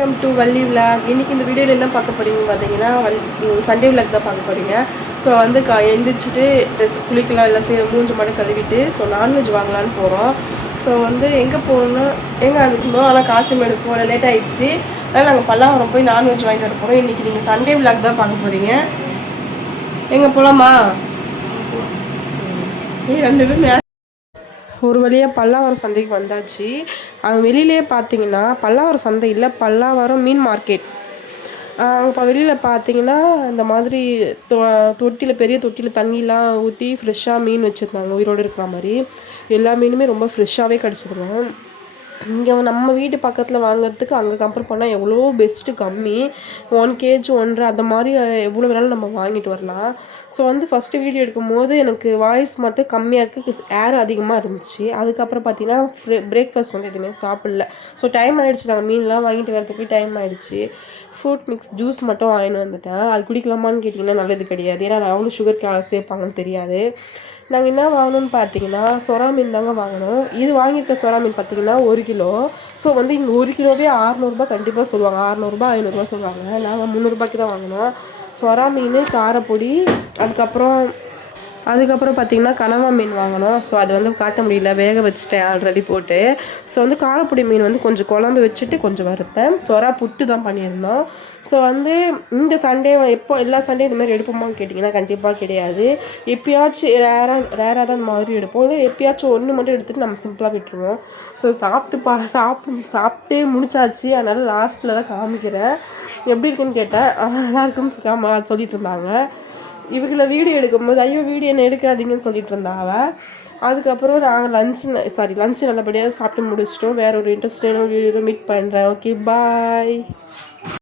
Welcome to Valli vlog. இன்றைக்கி இந்த வீடியோவில் என்ன பார்க்க போகிறீங்க பார்த்தீங்கன்னா சண்டே விலாக் தான் பார்க்க போகிறீங்க. ஸோ வந்து எழுந்திரிச்சிட்டு ட்ரெஸ் குளிக்கலாம் எல்லாம் மூஞ்சி மட்டும் கழுவிட்டு ஸோ நான்வெஜ் வாங்கலான்னு போகிறோம். ஸோ வந்து எங்கே போகணுன்னா எங்கே அதுக்குமோ ஆனால் காசிமேடு போகிற லேட் ஆகிடுச்சு. அதனால் நாங்கள் பல்லாவரம் போய் நான்வெஜ் வாங்கிட்டு வர போகிறோம். இன்றைக்கி நீங்கள் சண்டே விலாக் தான் பார்க்க போகிறீங்க. எங்கே போகலாமா? ரெண்டு பேரும் ஒரு வழியாக பல்லாவரம் சந்தைக்கு வந்தாச்சு. அவன் வெளியிலே பார்த்தீங்கன்னா பல்லாவரம் சந்தை இல்லை, பல்லாவரம் மீன் மார்க்கெட். இப்போ வெளியில் பார்த்தீங்கன்னா இந்த மாதிரி தொட்டியில் பெரிய தொட்டியில் தண்ணிலாம் ஊற்றி ஃப்ரெஷ்ஷாக மீன் வச்சுருந்தாங்க. உயிரோடு இருக்கிற மாதிரி எல்லா மீனுமே ரொம்ப ஃப்ரெஷ்ஷாகவே கிடச்சிருந்தோம். இங்கே நம்ம வீட்டு பக்கத்தில் வாங்குறதுக்கு அங்கே கம்பேர் பண்ணால் எவ்வளோ பெஸ்ட்டு கம்மி. 1 kg 1.5 அந்த மாதிரி எவ்வளோ வேணாலும் நம்ம வாங்கிட்டு வரலாம். ஸோ வந்து ஃபஸ்ட்டு வீடியோ எடுக்கும்போது எனக்கு வாய்ஸ் மட்டும் கம்மியாக இருக்குது, ஏர் அதிகமாக இருந்துச்சு. அதுக்கப்புறம் பார்த்தீங்கன்னா பிரேக்ஃபாஸ்ட் வந்து எதுவுமே சாப்பிடல. ஸோ டைம் ஆகிடுச்சு, நாங்கள் மீன்லாம் வாங்கிட்டு வரதுக்கு டைம் ஆகிடுச்சு. ஃப்ரூட் மிக்ஸ் ஜூஸ் மட்டும் வாங்கிட்டு வந்துட்டேன். அது குடிக்கலாமான்னு கேட்டிங்கன்னா நல்லது கிடையாது, ஏன்னா அவ்வளோ சுகர் சேர்ப்பாங்கன்னு தெரியாது. நாங்கள் என்ன வாங்கணும்னு பார்த்தீங்கன்னா சொரா மீன் தாங்க வாங்கினோம். இது வாங்கியிருக்க சொரா மீன் பார்த்தீங்கன்னா 1 கிலோ. ஸோ வந்து இங்கே 1 கிலோவே 600 கண்டிப்பாக சொல்லுவாங்க, 600 500 சொல்லுவாங்க. நாங்கள் 300 தான் வாங்கினோம். சொரா மீன், காரப்பொடி, அதுக்கப்புறம் பார்த்திங்கன்னா கனவா மீன் வாங்கினோம். ஸோ அது வந்து காட்ட முடியல, வேக வச்சுட்டேன் ஆல்ரெடி போட்டு. ஸோ வந்து காரப்பொடி மீன் வந்து கொஞ்சம் குழம்பு வச்சுட்டு கொஞ்சம் வறுத்தேன். சொரா புட்டு தான் பண்ணியிருந்தோம். ஸோ வந்து இந்த சண்டே எப்போ எல்லா சண்டே இந்த மாதிரி எடுப்போமான்னு கேட்டிங்கன்னா கண்டிப்பாக கிடையாது. எப்பயாச்சும் ரேராக தான் இந்த மாதிரி எடுப்போம். எப்பயாச்சும் ஒன்று மட்டும் எடுத்துகிட்டு நம்ம சிம்பிளாக விட்டுருவோம். ஸோ சாப்பிட்டு முடிச்சாச்சு. அதனால் லாஸ்ட்டில் தான் காமிக்கிறேன். எப்படி இருக்குன்னு கேட்டேன். நல்லா இருக்குன்னு சொல்லிட்டு இருந்தாங்க. இவங்களை வீடியோ எடுக்கும்போது ஐயோ வீடியோ என்ன எடுக்காதீங்கன்னு சொல்லிட்டு இருந்தாங்க. அதுக்கப்புறம் நாங்கள் லஞ்சு நல்லபடியாக சாப்பிட்டு முடிச்சிட்டோம். வேறு ஒரு இன்ட்ரெஸ்டான வீடியோ மீட் பண்ணுறேன். ஓகே, பாய்.